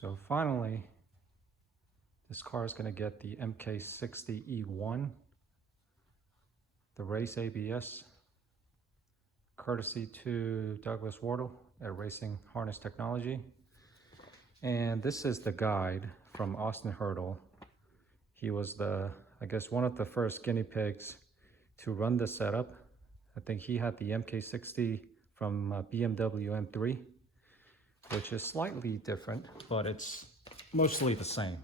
So finally, this car is going to get the MK60E1, the Race ABS, courtesy to Douglas Wardle at Racing Harness Technology. And this is the guide from Austin Hertel. He was I guess one of the first guinea pigs to run the setup. I think he had the MK60 from BMW M3, which is slightly different, but it's mostly the same.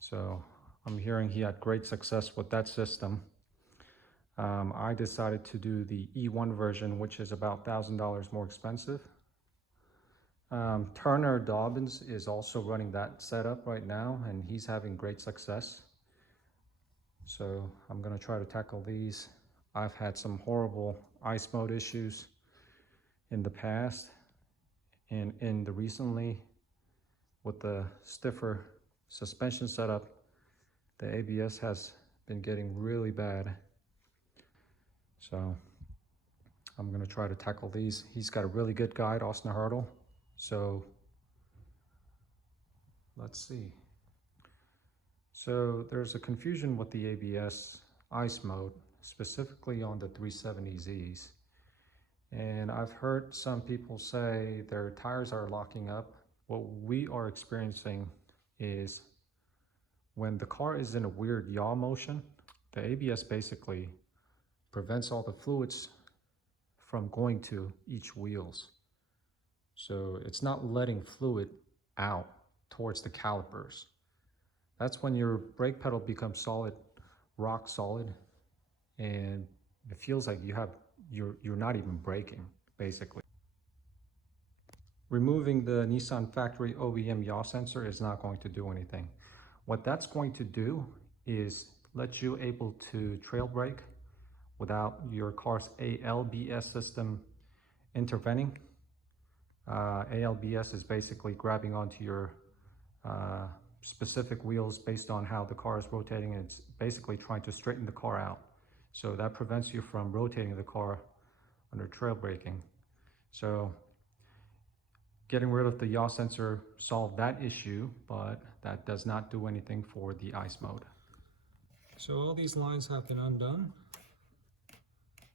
So I'm hearing he had great success with that system. I decided to do the E1 version, which is about $1,000 more expensive. Turner Dobbins is also running that setup right now, and he's having great success. So I'm gonna try to tackle these. I've had some horrible ice mode issues in the past, and in the recently with the stiffer suspension setup, the ABS has been getting really bad. So I'm gonna try to tackle these. He's got a really good guide, Austin Hertel. So let's see. So there's a confusion with the ABS ice mode, specifically on the 370Zs. And I've heard some people say their tires are locking up. What we are experiencing is when the car is in a weird yaw motion, the ABS basically prevents all the fluids from going to each wheels. So it's not letting fluid out towards the calipers. That's when your brake pedal becomes solid, rock solid, and it feels like you're not even braking, basically. Removing the Nissan factory OEM yaw sensor is not going to do anything. What that's going to do is let you able to trail brake without your car's ABS system intervening. ABS is basically grabbing onto your specific wheels based on how the car is rotating. It's basically trying to straighten the car out. So that prevents you from rotating the car under trail braking. So getting rid of the yaw sensor solved that issue, but that does not do anything for the ice mode. So all these lines have been undone.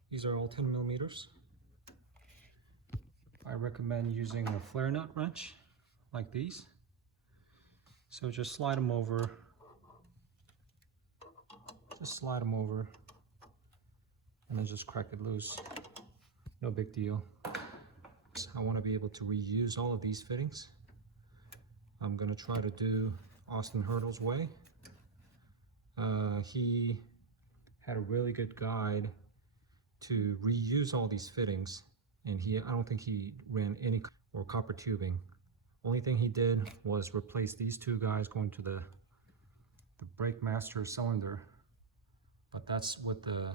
These are all 10 millimeters. I recommend using a flare nut wrench like these. So just slide them over. And then just crack it loose. No big deal. I want to be able to reuse all of these fittings. I'm going to try to do Austin Hertel's way. He had a really good guide to reuse all these fittings, and I don't think he ran any or copper tubing. Only thing he did was replace these two guys going to the brake master cylinder, but that's with the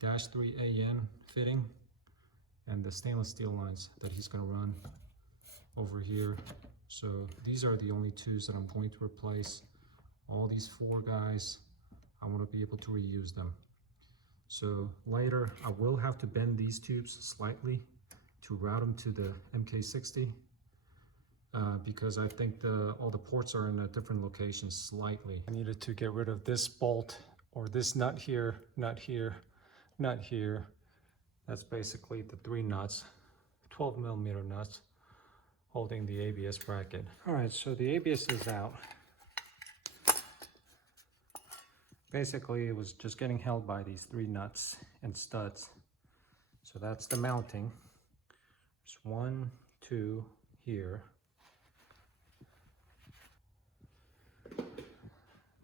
-3AN fitting and the stainless steel lines that he's going to run over here. So these are the only twos that I'm going to replace. All these four guys, I want to be able to reuse them. So later I will have to bend these tubes slightly to route them to the MK60 because I think all the ports are in a different location slightly. I needed to get rid of this bolt or this nut here, nut here, nut here. That's basically the three nuts, 12 millimeter nuts holding the ABS bracket. All right, so the ABS is out. Basically, it was just getting held by these three nuts and studs. So that's the mounting. There's 1, 2 here.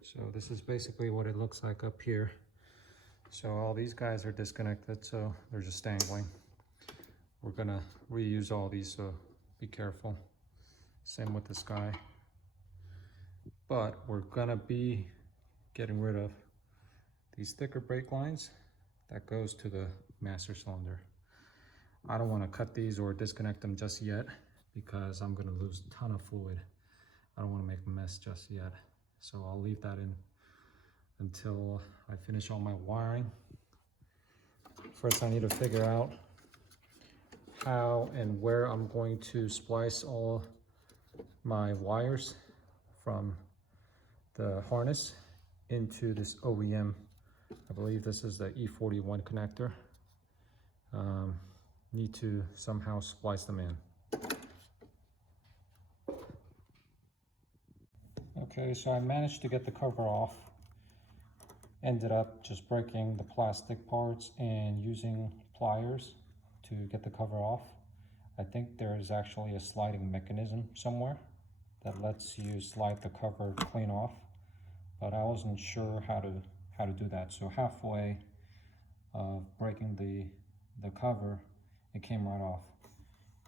So this is basically what it looks like up here. So all these guys are disconnected, so they're just dangling. We're gonna reuse all these, so be careful. Same with this guy. But we're gonna be getting rid of these thicker brake lines that goes to the master cylinder. I don't want to cut these or disconnect them just yet because I'm going to lose a ton of fluid. I don't want to make a mess just yet. So I'll leave that in until I finish all my wiring. First I need to figure out how and where I'm going to splice all my wires from the harness into this OEM. I believe this is the E41 connector. Need to somehow splice them in. Okay, so I managed to get the cover off. Ended up just breaking the plastic parts and using pliers to get the cover off. I think there is actually a sliding mechanism somewhere that lets you slide the cover clean off, but I wasn't sure how to do that. So halfway of breaking the cover, it came right off.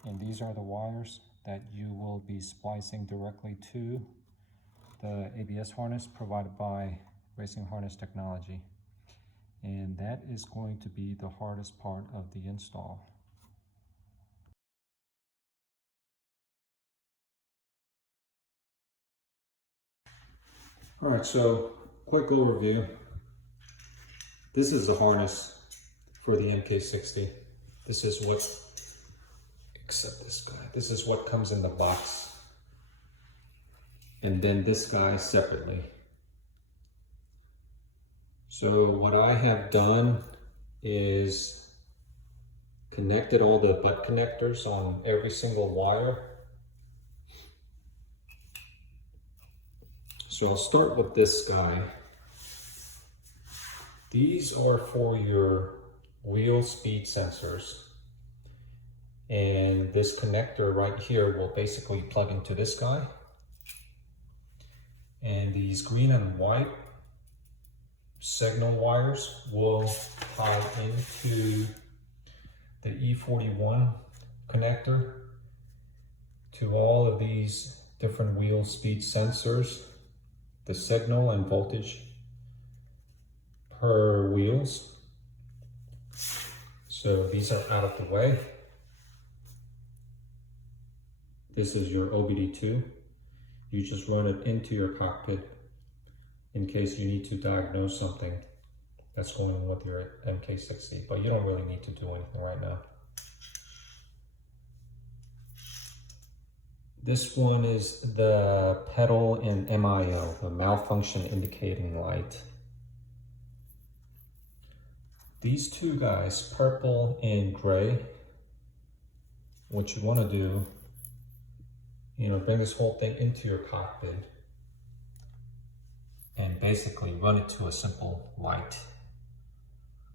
And these are the wires that you will be splicing directly to the ABS harness provided by Racing Harness Technology. And that is going to be the hardest part of the install. All right, so quick overview. This is the harness for the MK60. This is what, except this guy, this is what comes in the box. And then this guy separately. So what I have done is connected all the butt connectors on every single wire. So I'll start with this guy. These are for your wheel speed sensors. And this connector right here will basically plug into this guy. And these green and white signal wires will tie into the E41 connector to all of these different wheel speed sensors, the signal and voltage per wheels. So these are out of the way. This is your OBD2. You just run it into your cockpit in case you need to diagnose something that's going on with your MK60, but you don't really need to do anything right now. This one is the pedal in MIO, the malfunction indicating light. These two guys, purple and gray, what you want to do, bring this whole thing into your cockpit and basically run it to a simple light.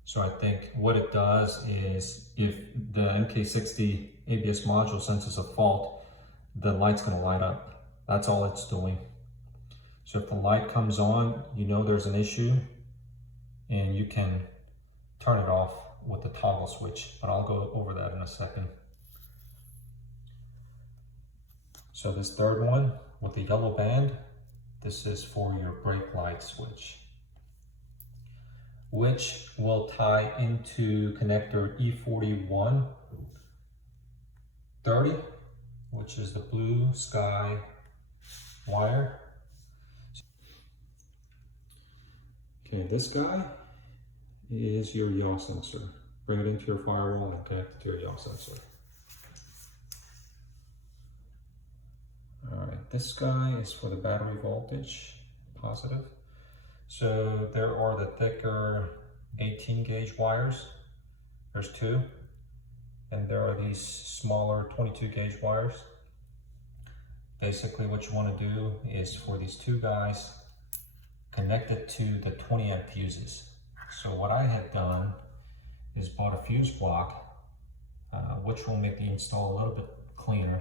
So I think what it does is if the MK60 ABS module senses a fault, the light's going to light up. That's all it's doing. So if the light comes on, there's an issue and you can turn it off with the toggle switch, but I'll go over that in a second. So this third one with the yellow band, this is for your brake light switch, which will tie into connector E4130, which is the blue sky wire. Okay, this guy is your yaw sensor. Bring it into your firewall and connect it to your yaw sensor. All right, this guy is for the battery voltage, positive. So there are the thicker 18 gauge wires. There's two. And there are these smaller 22 gauge wires. Basically what you want to do is for these two guys, connect it to the 20 amp fuses. So what I had done is bought a fuse block, which will make the install a little bit cleaner.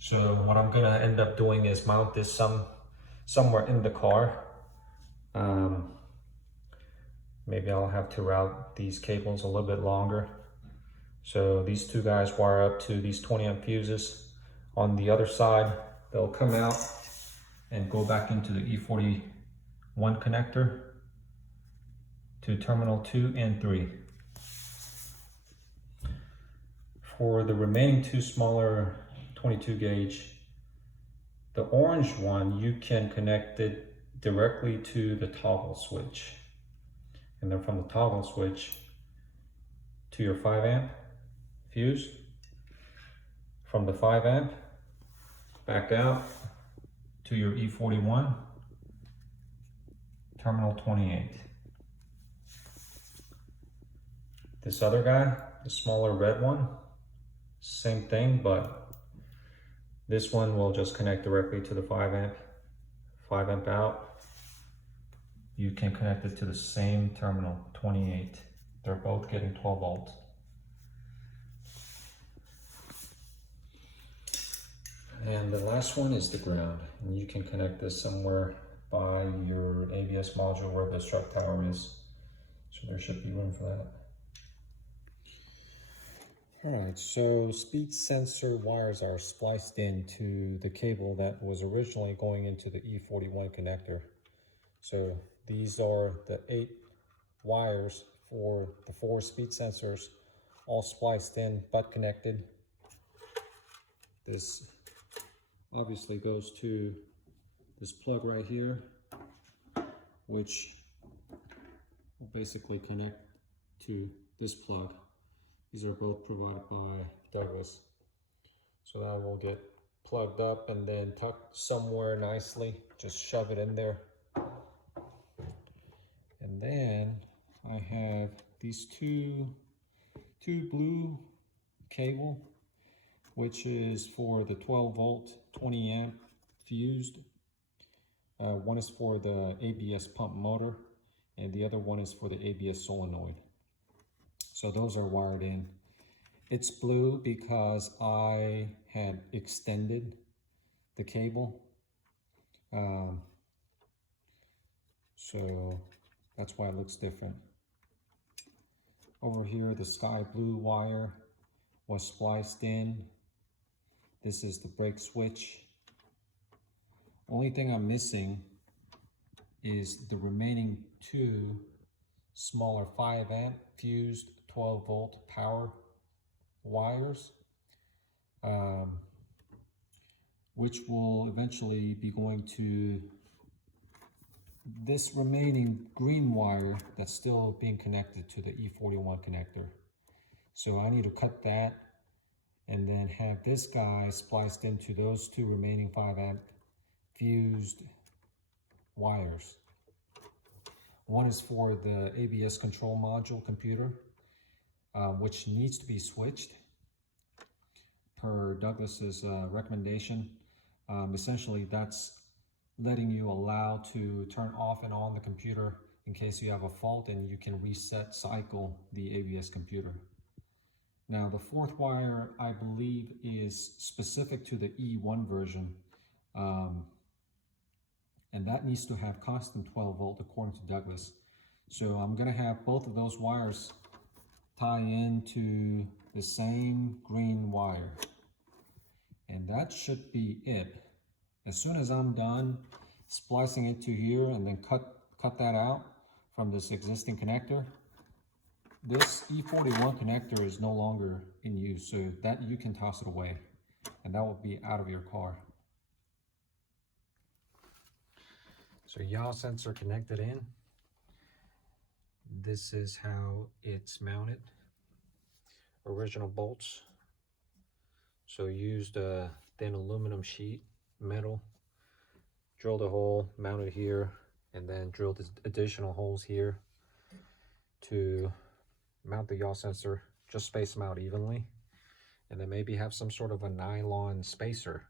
So what I'm gonna end up doing is mount this somewhere in the car. Maybe I'll have to route these cables a little bit longer. So these two guys wire up to these 20 amp fuses. On the other side, they'll come out and go back into the E41 connector to terminal 2 and 3. For the remaining two smaller 22 gauge, the orange one, you can connect it directly to the toggle switch. And then from the toggle switch to your 5 amp fuse. From the 5 amp back out to your E41, terminal 28. This other guy, the smaller red one, same thing, but this one will just connect directly to the 5 amp out. You can connect it to the same terminal, 28. They're both getting 12 volts. And the last one is the ground. And you can connect this somewhere by your ABS module where the strut tower is. So there should be room for that. Alright, so speed sensor wires are spliced into the cable that was originally going into the E41 connector. So these are the 8 wires for the 4 speed sensors, all spliced in, but connected. This obviously goes to this plug right here, which will basically connect to this plug. These are both provided by Douglas. So that will get plugged up and then tucked somewhere nicely. Just shove it in there. And then I have these two blue cable, which is for the 12 volt, 20 amp fused. One is for the ABS pump motor, and the other one is for the ABS solenoid. So those are wired in. It's blue because I had extended the cable. So that's why it looks different. Over here, the sky blue wire was spliced in. This is the brake switch. Only thing I'm missing is the remaining 2 smaller 5 amp fused 12 volt power wires, which will eventually be going to this remaining green wire that's still being connected to the E41 connector. So I need to cut that and then have this guy spliced into those 2 remaining 5 amp fused wires. One is for the ABS control module computer, which needs to be switched per Douglas's recommendation. Essentially, that's letting you allow to turn off and on the computer in case you have a fault, and you can reset cycle the ABS computer. Now, the 4th wire, I believe, is specific to the E1 version, and that needs to have constant 12 volt according to Douglas. So I'm going to have both of those wires tie into the same green wire, and that should be it. As soon as I'm done splicing it to here and then cut that out from this existing connector, this E41 connector is no longer in use, so that you can toss it away and that will be out of your car. So yaw sensor connected in. This is how it's mounted. Original bolts. So used a thin aluminum sheet, metal, drilled a hole, mounted here, and then drilled additional holes here to mount the yaw sensor. Just space them out evenly, and then maybe have some sort of a nylon spacer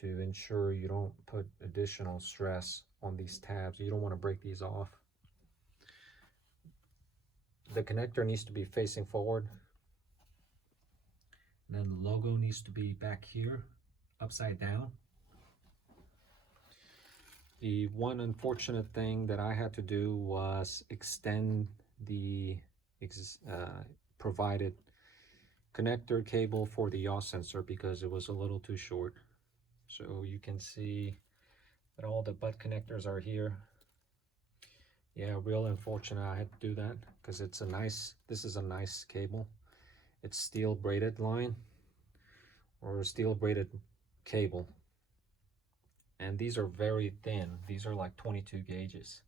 to ensure you don't put additional stress on these tabs. You don't want to break these off. The connector needs to be facing forward. And then the logo needs to be back here, upside down. The one unfortunate thing that I had to do was extend the provided connector cable for the yaw sensor because it was a little too short. So you can see that all the butt connectors are here. Yeah, real unfortunate I had to do that because this is a nice cable. It's steel braided line or steel braided cable. And these are very thin. These are like 22 gauges.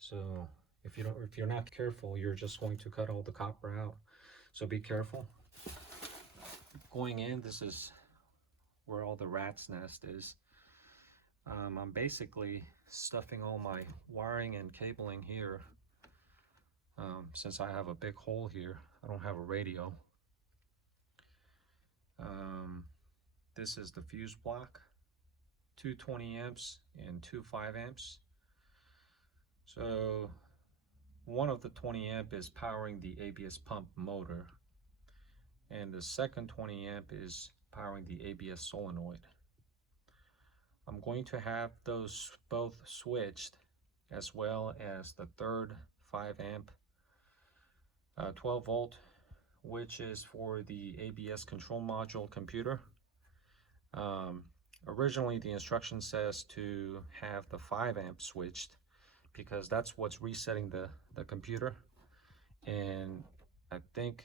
So if you're not careful, you're just going to cut all the copper out. So be careful. Going in, this is where all the rat's nest is. I'm basically stuffing all my wiring and cabling here. Since I have a big hole here, I don't have a radio. This is the fuse block, two 20 amps and two 5 amps. So one of the 20 amp is powering the ABS pump motor, and the second 20 amp is powering the ABS solenoid. I'm going to have those both switched, as well as the third 5 amp 12 volt, which is for the ABS control module computer. Originally the instruction says to have the 5 amp switched because that's what's resetting the computer, and I think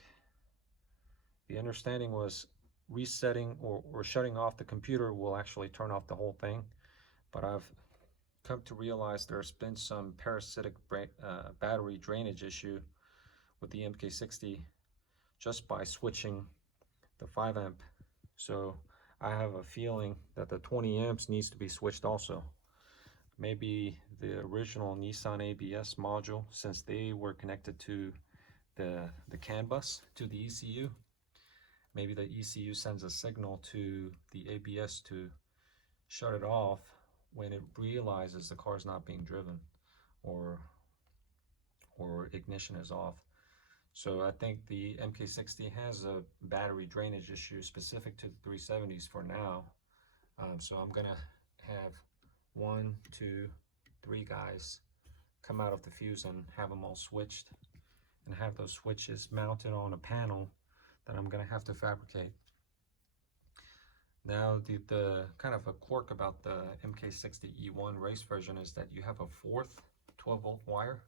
the understanding was resetting or shutting off the computer will actually turn off the whole thing. But I've come to realize there's been some parasitic battery drainage issue with the MK60 just by switching the 5 amp. So I have a feeling that the 20 amps needs to be switched also. Maybe the original Nissan ABS module, since they were connected to the CAN bus, to the ECU, maybe the ECU sends a signal to the ABS to shut it off when it realizes the car is not being driven or ignition is off. So I think the MK60 has a battery drainage issue specific to the 370s for now. So I'm gonna have 1, 2, 3 guys come out of the fuse and have them all switched, and have those switches mounted on a panel that I'm gonna have to fabricate. Now the kind of a quirk about the MK60 E1 race version is that you have a fourth 12 volt wire,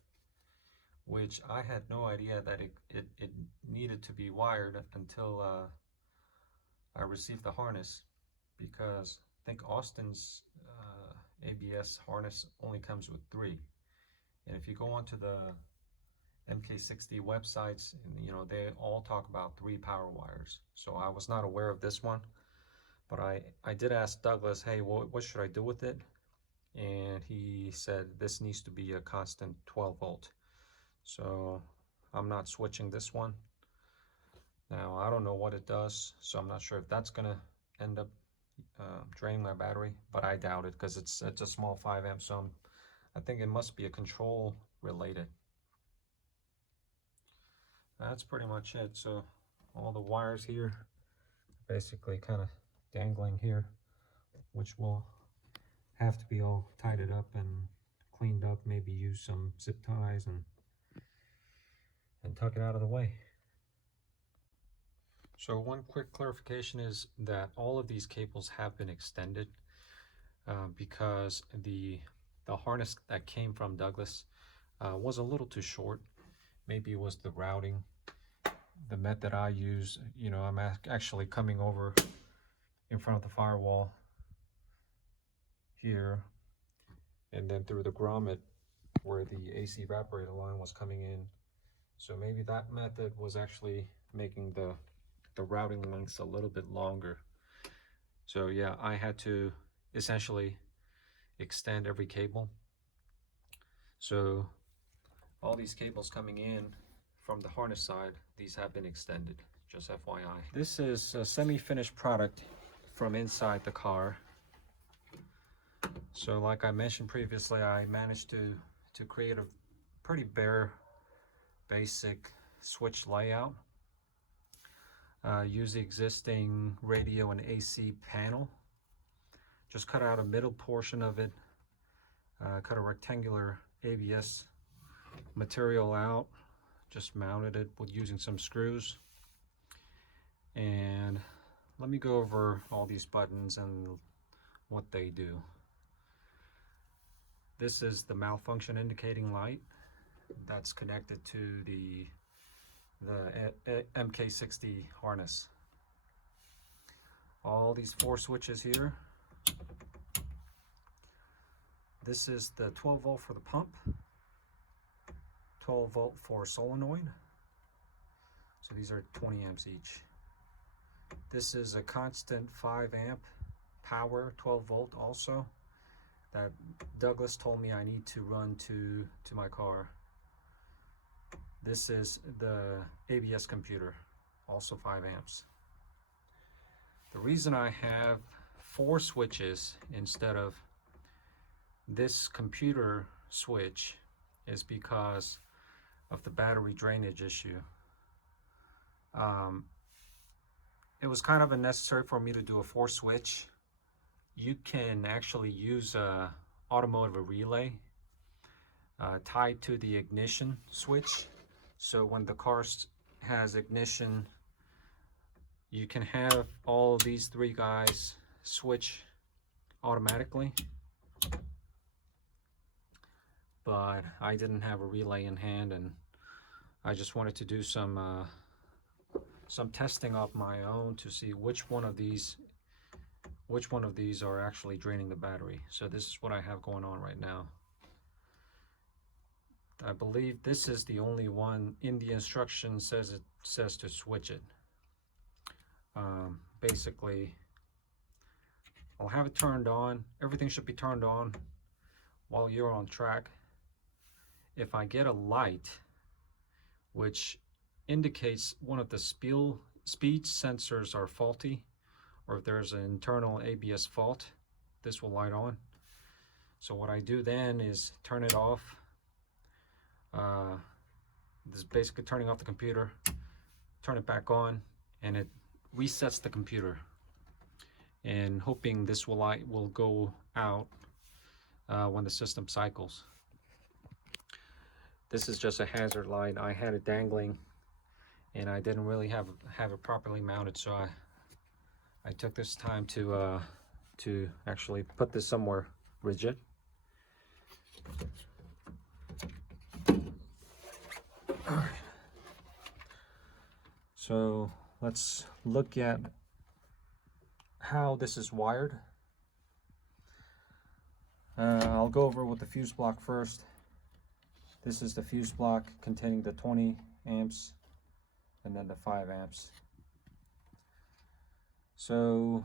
which I had no idea that it needed to be wired until I received the harness, because I think Austin's ABS harness only comes with 3. And if you go onto the MK60 websites, you know, they all talk about 3 power wires. So I was not aware of this one, but I did ask Douglas, hey, what should I do with it? And he said this needs to be a constant 12 volt. So I'm not switching this one. Now I don't know what it does, so I'm not sure if that's gonna end up draining my battery, but I doubt it because it's a small 5 amp, so I think it must be a control related. That's pretty much it. So all the wires here basically kind of dangling here, which will have to be all tied up and cleaned up, maybe use some zip ties and tuck it out of the way. So one quick clarification is that all of these cables have been extended because the harness that came from Douglas was a little too short. Maybe it was the routing. The method I use, you know, I'm actually coming over in front of the firewall here, and then through the grommet where the AC evaporator line was coming in. So maybe that method was actually making the routing lengths a little bit longer. So yeah, I had to essentially extend every cable. So all these cables coming in from the harness side, these have been extended, just FYI. This is a semi-finished product from inside the car. So like I mentioned previously, I managed to create a pretty bare basic switch layout. Use the existing radio and AC panel. Just cut out a middle portion of it, cut a rectangular ABS material out, just mounted it with using some screws. And let me go over all these buttons and what they do. This is the malfunction indicating light that's connected to the MK60 harness. All these 4 switches here. This is the 12 volt for the pump, 12 volt for solenoid. So these are 20 amps each. This is a constant 5 amp power 12 volt also that Douglas told me I need to run to my car. This is the ABS computer, also 5 amps. The reason I have 4 switches instead of this computer switch is because of the battery drainage issue. It was kind of unnecessary for me to do a 4 switch. You can actually use a automotive relay tied to the ignition switch. So when the car has ignition, you can have all of these 3 guys switch automatically. But I didn't have a relay in hand, and I just wanted to do some testing of my own to see which one of these are actually draining the battery. So this is what I have going on right now. I believe this is the only one in the instruction says to switch it. Basically, I'll have it turned on. Everything should be turned on while you're on track. If I get a light which indicates one of the speed sensors are faulty, or if there's an internal ABS fault, this will light on. So what I do then is turn it off. This is basically turning off the computer, turn it back on, and it resets the computer. And hoping this light will go out when the system cycles. This is just a hazard light. I had it dangling, and I didn't really have it properly mounted, so I took this time to actually put this somewhere rigid. All right. So let's look at how this is wired. I'll go over with the fuse block first. This is the fuse block containing the 20 amps and then the 5 amps. So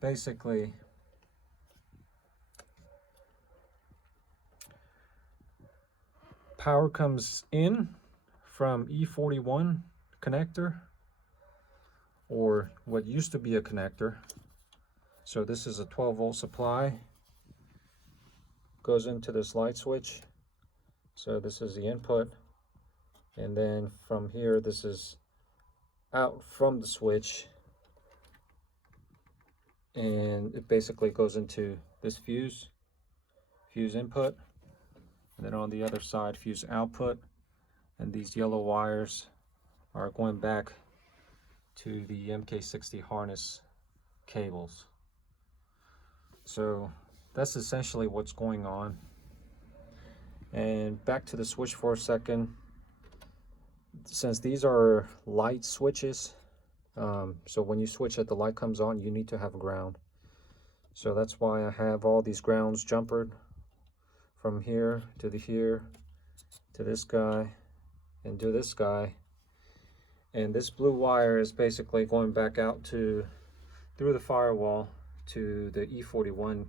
basically, power comes in from E41 connector, or what used to be a connector. So this is a 12 volt supply, goes into this light switch. So this is the input, and then from here this is out from the switch, and it basically goes into this fuse input, and then on the other side fuse output, and these yellow wires are going back to the MK60 harness cables. So that's essentially what's going on. And back to the switch for a second. Since these are light switches, so when you switch it, the light comes on, you need to have ground. So that's why I have all these grounds jumpered from here to this guy and to this guy. And this blue wire is basically going back out through the firewall to the E41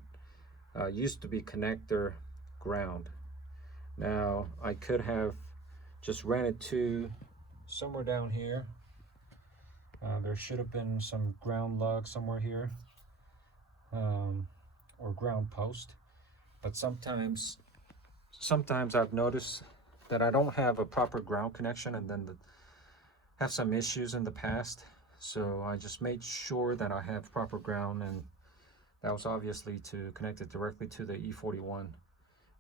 used to be connector ground. Now I could have just ran it to somewhere down here. There should have been some ground lug somewhere here, or ground post. But sometimes I've noticed that I don't have a proper ground connection, and then have some issues in the past. So I just made sure that I have proper ground, and that was obviously to connect it directly to the E41.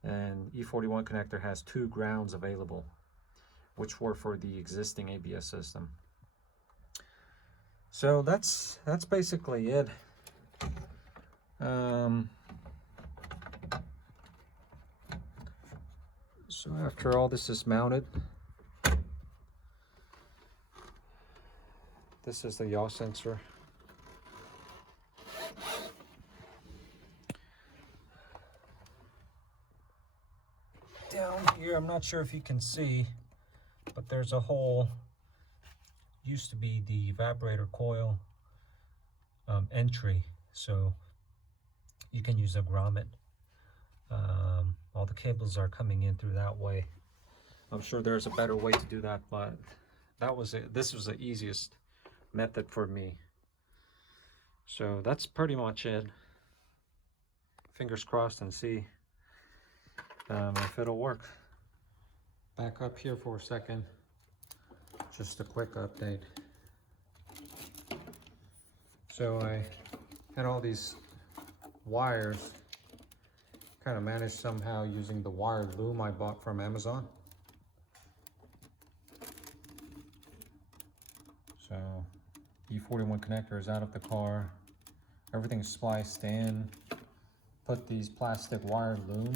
And E41 connector has 2 grounds available, which were for the existing ABS system. So that's basically it. So after all this is mounted, this is the yaw sensor. Down here, I'm not sure if you can see, but there's a hole. Used to be the evaporator coil entry, so you can use a grommet. All the cables are coming in through that way. I'm sure there's a better way to do that, but that was it. This was the easiest method for me. So that's pretty much it. Fingers crossed and see if it'll work. Back up here for a second. Just a quick update. So I had all these wires, kind of managed somehow using the wire loom I bought from Amazon. So E41 connector is out of the car. Everything's spliced in. Put these plastic wire loom.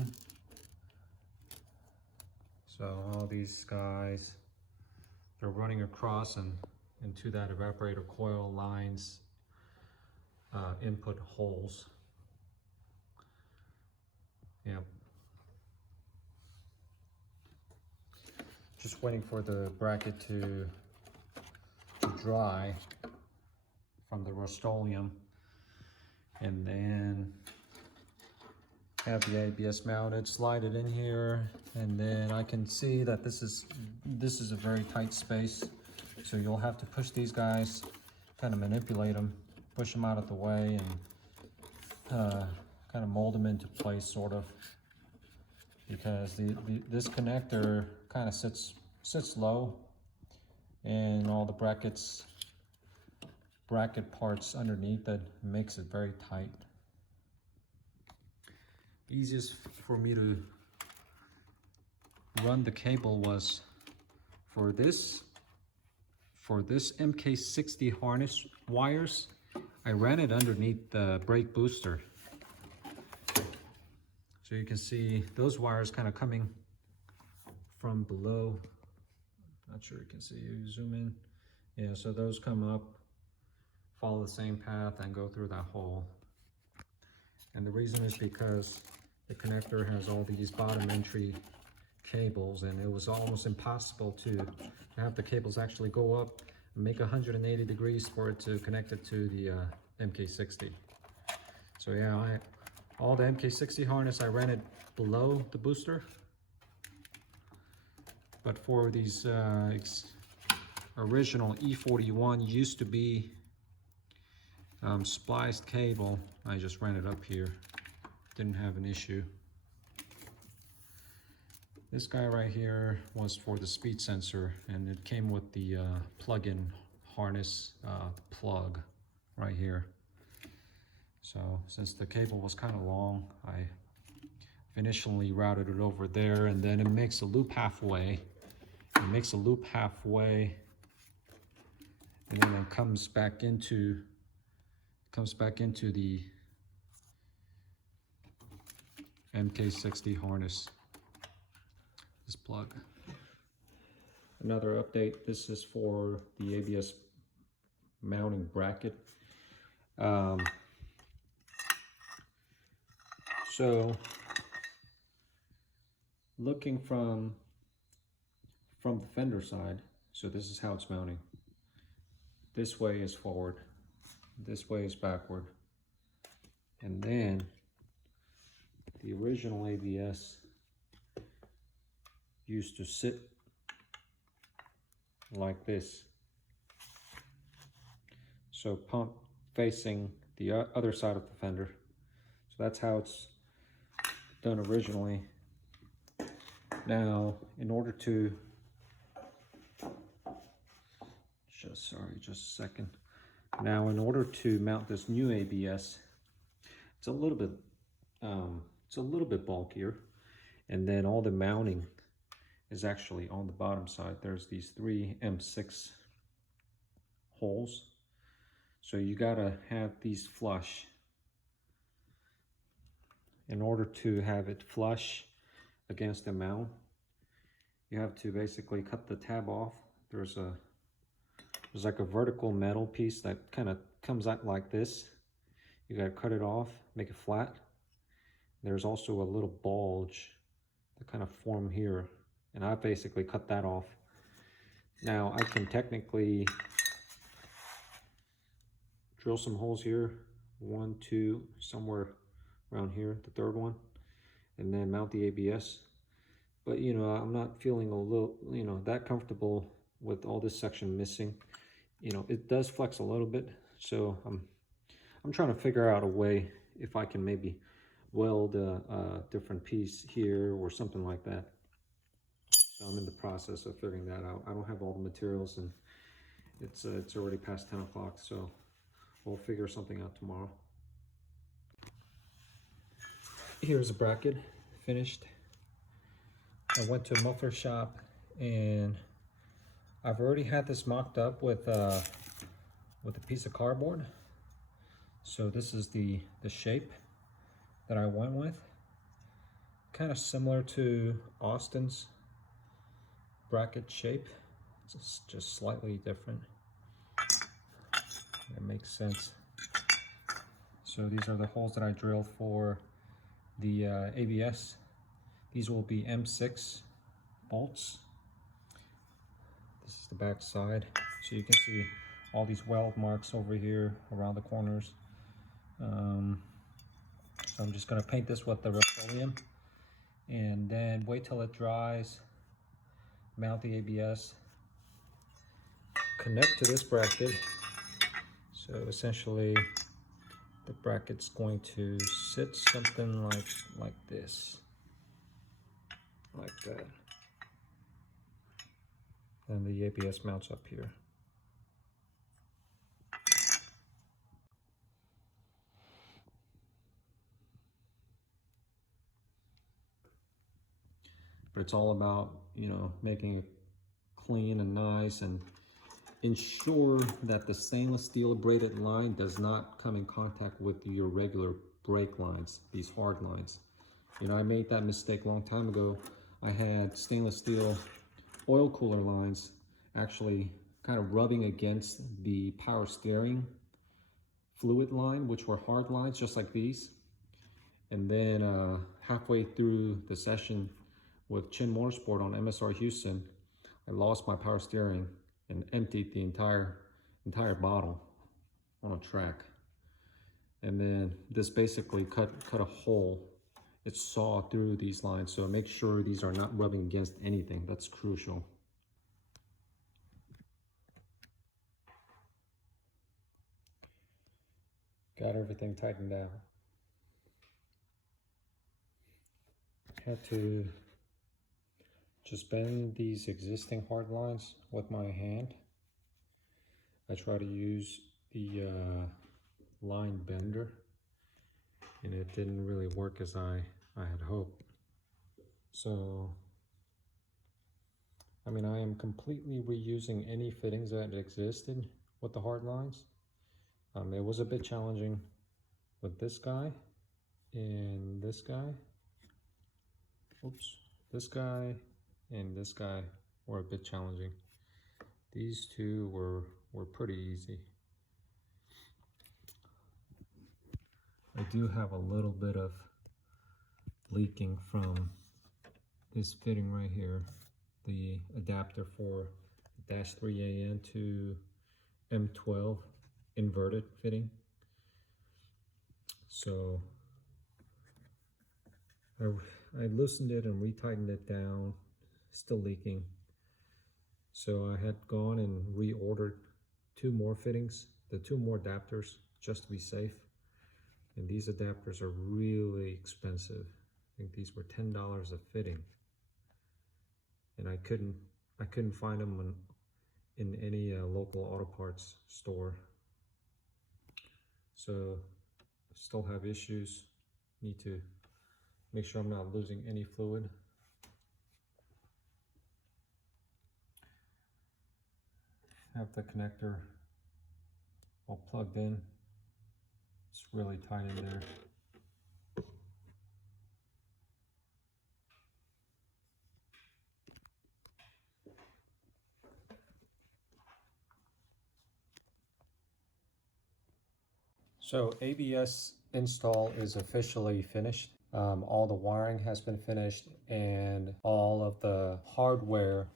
So all these guys, they're running across and into that evaporator coil lines, input holes. Yep. Just waiting for the bracket to dry from the Rust-Oleum, and then have the ABS mounted, slide it in here, and then I can see that this is a very tight space, so you'll have to push these guys, kind of manipulate them, push them out of the way, and kind of mold them into place, sort of, because this connector kind of sits low, and all the bracket parts underneath it makes it very tight. Easiest for me to run the cable was for this MK60 harness wires. I ran it underneath the brake booster. So you can see those wires kind of coming from below. Not sure you can see, you zoom in. Yeah, so those come up, follow the same path and go through that hole. And the reason is because the connector has all these bottom entry cables, and it was almost impossible to have the cables actually go up and make 180 degrees for it to connect it to the MK60. So yeah, all the MK60 harness, I ran it below the booster. But for these original E41 used to be spliced cable, I just ran it up here. Didn't have an issue. This guy right here was for the speed sensor, and it came with the plug-in harness plug right here. So since the cable was kind of long, I initially routed it over there, and then it makes a loop halfway. It makes a loop halfway, and then it comes back into the MK60 harness, this plug. Another update, this is for the ABS mounting bracket. So looking from the fender side, so this is how it's mounting. This way is forward, this way is backward, and then the original ABS used to sit like this. So pump facing the other side of the fender. So that's how it's done originally. Now, in order to, just a second. Now, in order to mount this new ABS, it's a little bit bulkier, and then all the mounting is actually on the bottom side. There's these 3 M6 holes, so you gotta have these flush. In order to have it flush against the mount, you have to basically cut the tab off. There's like a vertical metal piece that kind of comes out like this. You gotta cut it off, make it flat. There's also a little bulge that kind of form here, and I basically cut that off. Now I can technically drill some holes here, 1, 2, somewhere around here, the third one, and then mount the ABS. But you know, I'm not feeling a little, you know, that comfortable with all this section missing. You know, it does flex a little bit, so I'm trying to figure out a way if I can maybe weld a different piece here or something like that. So I'm in the process of figuring that out. I don't have all the materials, and it's already past 10 o'clock, so we'll figure something out tomorrow. Here's a bracket finished. I went to a muffler shop and I've already had this mocked up with a piece of cardboard. So this is the shape that I went with. Kind of similar to Austin's bracket shape. It's just slightly different. That makes sense. So these are the holes that I drilled for the ABS. These will be M6 bolts. This is the back side. So you can see all these weld marks over here around the corners. So I'm just going to paint this with the Rust-Oleum and then wait till it dries, mount the ABS, connect to this bracket. So essentially the bracket's going to sit something like this, like that. And the ABS mounts up here. But it's all about, you know, making it clean and nice and ensure that the stainless steel braided line does not come in contact with your regular brake lines, these hard lines. You know, I made that mistake a long time ago. I had stainless steel oil cooler lines actually kind of rubbing against the power steering fluid line, which were hard lines just like these. And then halfway through the session with Chin Motorsport on MSR Houston, I lost my power steering and emptied the entire bottle on a track. And then this basically cut a hole. It saw through these lines, so make sure these are not rubbing against anything. That's crucial. Got everything tightened down. Had to just bend these existing hard lines with my hand. I try to use the line bender, and it didn't really work as I had hoped. So, I mean, I am completely reusing any fittings that existed with the hard lines. It was a bit challenging with this guy and this guy. Oops, this guy and this guy were a bit challenging. These two were pretty easy. I do have a little bit of leaking from this fitting right here, the adapter for -3AN to M12 inverted fitting. So I loosened it and retightened it down, still leaking. So I had gone and reordered 2 more fittings, the 2 more adapters, just to be safe. And these adapters are really expensive. I think these were $10 a fitting. And I couldn't find them in any local auto parts store. So still have issues. Need to make sure I'm not losing any fluid. Have the connector all plugged in. It's really tight in there. So ABS install is officially finished. All the wiring has been finished and all of the hardware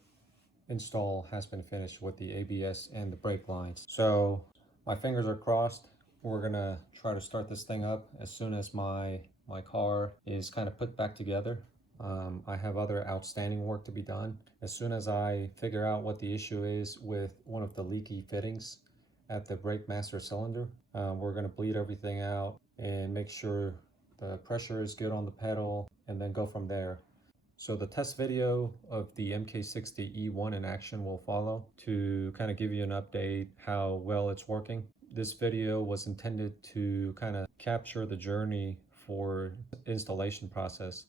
install has been finished with the ABS and the brake lines. So my fingers are crossed. We're gonna try to start this thing up as soon as my car is kind of put back together. I have other outstanding work to be done. As soon as I figure out what the issue is with one of the leaky fittings at the brake master cylinder, we're gonna bleed everything out and make sure the pressure is good on the pedal, and then go from there. So the test video of the MK60E1 in action will follow to kind of give you an update how well it's working. This video was intended to kind of capture the journey for installation process.